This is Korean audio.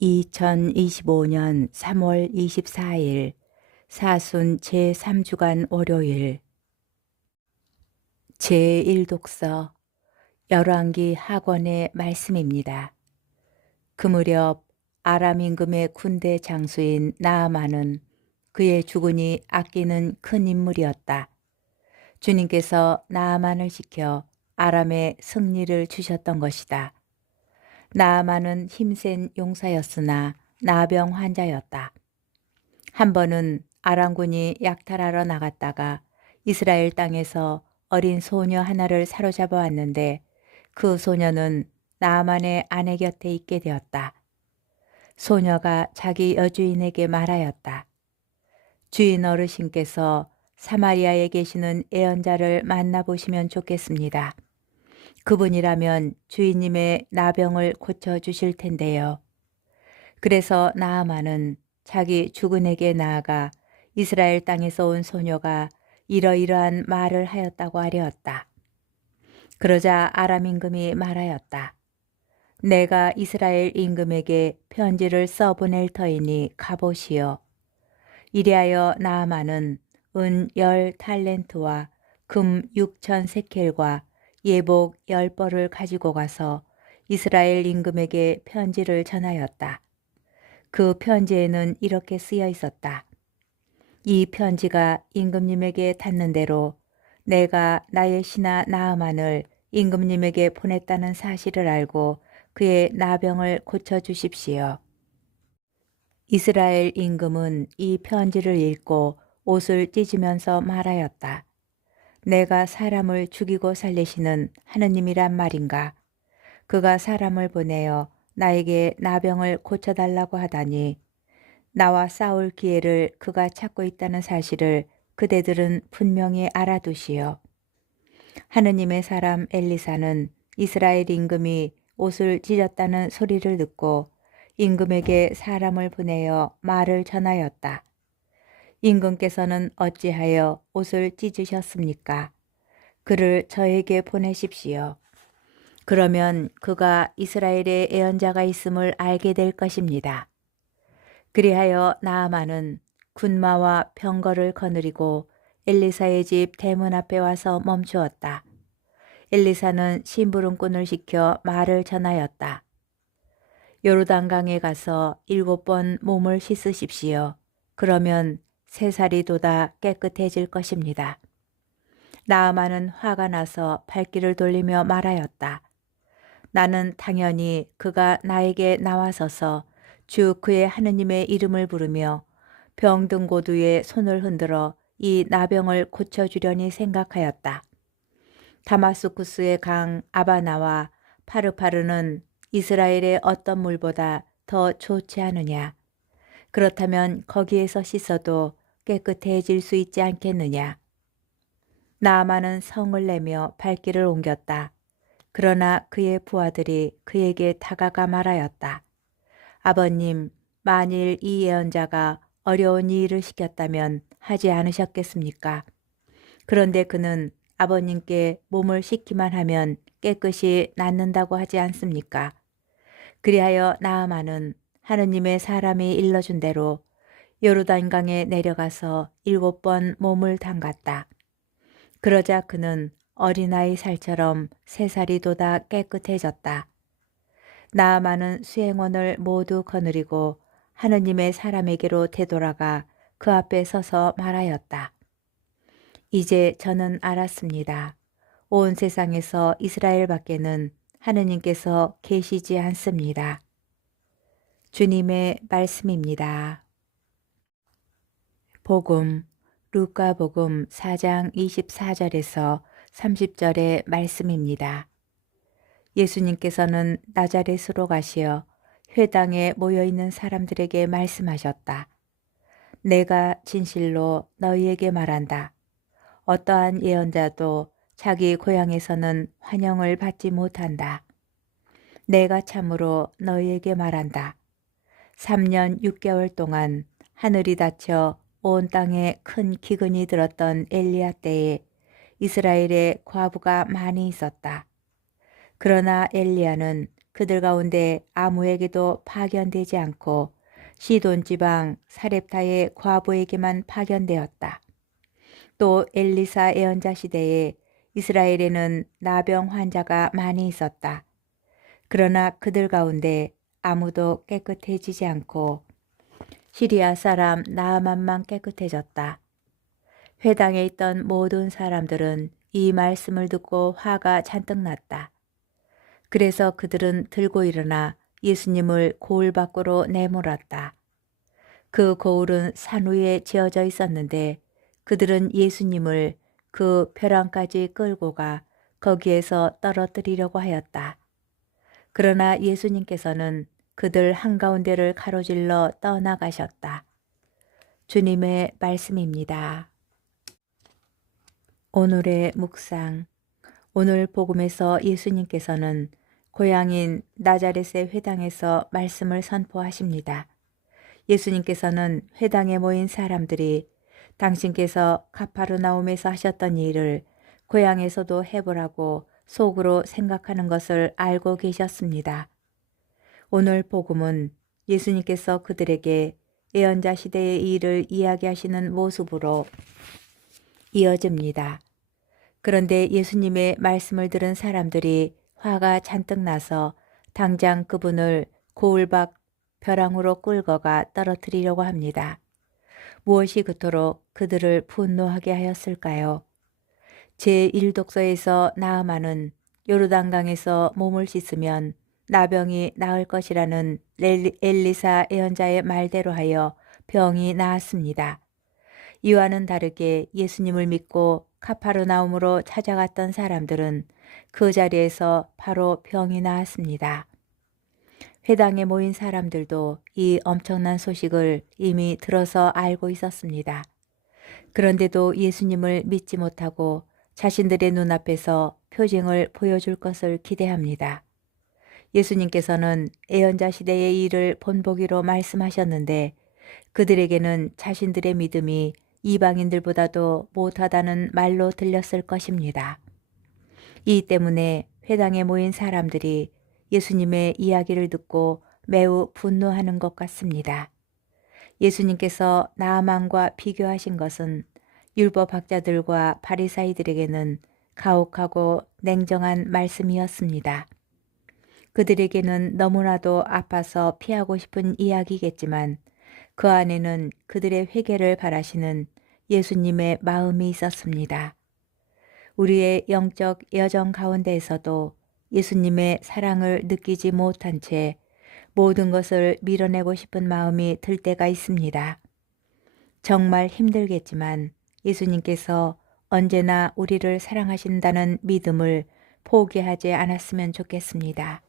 2025년 3월 24일 사순 제3주간 월요일 제1독서 열왕기 하권의 말씀입니다. 그 무렵 아람 임금의 군대 장수인 나아만은 그의 주군이 아끼는 큰 인물이었다. 주님께서 나아만을 시켜 아람에 승리를 주셨던 것이다. 나아만은 힘센 용사였으나 나병 환자였다. 한 번은 아람군이 약탈하러 나갔다가 이스라엘 땅에서 어린 소녀 하나를 사로잡아 왔는데 그 소녀는 나아만의 아내 곁에 있게 되었다. 소녀가 자기 여주인에게 말하였다. 주인 어르신께서 사마리아에 계시는 애언자를 만나보시면 좋겠습니다. 그분이라면 주인님의 나병을 고쳐주실 텐데요. 그래서 나아만은 자기 주군에게 나아가 이스라엘 땅에서 온 소녀가 이러이러한 말을 하였다고 하려었다. 그러자 아람 임금이 말하였다. 내가 이스라엘 임금에게 편지를 써보낼 터이니 가보시오. 이리하여 나아만은 은 10달란트와 금 6천 세켈과 예복 10벌을 가지고 가서 이스라엘 임금에게 편지를 전하였다. 그 편지에는 이렇게 쓰여 있었다. 이 편지가 임금님에게 닿는 대로 내가 나의 신하 나아만을 임금님에게 보냈다는 사실을 알고 그의 나병을 고쳐주십시오. 이스라엘 임금은 이 편지를 읽고 옷을 찢으면서 말하였다. 내가 사람을 죽이고 살리시는 하느님이란 말인가? 그가 사람을 보내어 나에게 나병을 고쳐달라고 하다니 나와 싸울 기회를 그가 찾고 있다는 사실을 그대들은 분명히 알아두시오. 하느님의 사람 엘리사는 이스라엘 임금이 옷을 찢었다는 소리를 듣고 임금에게 사람을 보내어 말을 전하였다. 임금께서는 어찌하여 옷을 찢으셨습니까? 그를 저에게 보내십시오. 그러면 그가 이스라엘에 애언자가 있음을 알게 될 것입니다. 그리하여 나아만은 군마와 병거를 거느리고 엘리사의 집 대문 앞에 와서 멈추었다. 엘리사는 심부름꾼을 시켜 말을 전하였다. 요르단강에 가서 7번 몸을 씻으십시오. 그러면 새살이 돋아 깨끗해질 것입니다. 나아만은 화가 나서 발길을 돌리며 말하였다. 나는 당연히 그가 나에게 나와서서 주 그의 하느님의 이름을 부르며 병든 곳 위에 손을 흔들어 이 나병을 고쳐주려니 생각하였다. 다마스쿠스의 강 아바나와 파르파르는 이스라엘의 어떤 물보다 더 좋지 않으냐? 그렇다면 거기에서 씻어도 깨끗해질 수 있지 않겠느냐? 나아만은 성을 내며 발길을 옮겼다. 그러나 그의 부하들이 그에게 다가가 말하였다. 아버님, 만일 이 예언자가 어려운 일을 시켰다면 하지 않으셨겠습니까? 그런데 그는 아버님께 몸을 씻기만 하면 깨끗이 낫는다고 하지 않습니까? 그리하여 나아만은 하느님의 사람이 일러준 대로 요르단강에 내려가서 7번 몸을 담갔다. 그러자 그는 어린아이 살처럼 새살이 돋아 깨끗해졌다. 나아만은 수행원을 모두 거느리고 하느님의 사람에게로 되돌아가 그 앞에 서서 말하였다. 이제 저는 알았습니다. 온 세상에서 이스라엘 밖에는 하느님께서 계시지 않습니다. 주님의 말씀입니다. 복음 루카복음 4장 24절에서 30절의 말씀입니다. 예수님께서는 나자렛으로 가시어 회당에 모여있는 사람들에게 말씀하셨다. 내가 진실로 너희에게 말한다. 어떠한 예언자도 자기 고향에서는 환영을 받지 못한다. 내가 참으로 너희에게 말한다. 3년 6개월 동안 하늘이 닫혀 온 땅에 큰 기근이 들었던 엘리야 때에 이스라엘에 과부가 많이 있었다. 그러나 엘리야는 그들 가운데 아무에게도 파견되지 않고 시돈 지방 사렙타의 과부에게만 파견되었다. 또 엘리사 예언자 시대에 이스라엘에는 나병 환자가 많이 있었다. 그러나 그들 가운데 아무도 깨끗해지지 않고 시리아 사람 나아만만 깨끗해졌다. 회당에 있던 모든 사람들은 이 말씀을 듣고 화가 잔뜩 났다. 그래서 그들은 들고 일어나 예수님을 고을 밖으로 내몰았다. 그 고을은 산 위에 지어져 있었는데 그들은 예수님을 그 벼랑까지 끌고 가 거기에서 떨어뜨리려고 하였다. 그러나 예수님께서는 그들 한가운데를 가로질러 떠나가셨다. 주님의 말씀입니다. 오늘의 묵상. 오늘 복음에서 예수님께서는 고향인 나자렛의 회당에서 말씀을 선포하십니다. 예수님께서는 회당에 모인 사람들이 당신께서 가파르나움에서 하셨던 일을 고향에서도 해보라고 속으로 생각하는 것을 알고 계셨습니다. 오늘 복음은 예수님께서 그들에게 예언자 시대의 일을 이야기하시는 모습으로 이어집니다. 그런데 예수님의 말씀을 들은 사람들이 화가 잔뜩 나서 당장 그분을 고을 밖 벼랑으로 끌고 가 떨어뜨리려고 합니다. 무엇이 그토록 그들을 분노하게 하였을까요? 제1독서에서 나아만은 요르단강에서 몸을 씻으면 나병이 나을 것이라는 엘리사 예언자의 말대로 하여 병이 나았습니다. 이와는 다르게 예수님을 믿고 카파르나움으로 찾아갔던 사람들은 그 자리에서 바로 병이 나았습니다. 회당에 모인 사람들도 이 엄청난 소식을 이미 들어서 알고 있었습니다. 그런데도 예수님을 믿지 못하고 자신들의 눈앞에서 표징을 보여줄 것을 기대합니다. 예수님께서는 예언자 시대의 일을 본보기로 말씀하셨는데 그들에게는 자신들의 믿음이 이방인들보다도 못하다는 말로 들렸을 것입니다. 이 때문에 회당에 모인 사람들이 예수님의 이야기를 듣고 매우 분노하는 것 같습니다. 예수님께서 나아만과 비교하신 것은 율법학자들과 바리사이들에게는 가혹하고 냉정한 말씀이었습니다. 그들에게는 너무나도 아파서 피하고 싶은 이야기겠지만 그 안에는 그들의 회개를 바라시는 예수님의 마음이 있었습니다. 우리의 영적 여정 가운데에서도 예수님의 사랑을 느끼지 못한 채 모든 것을 밀어내고 싶은 마음이 들 때가 있습니다. 정말 힘들겠지만 예수님께서 언제나 우리를 사랑하신다는 믿음을 포기하지 않았으면 좋겠습니다.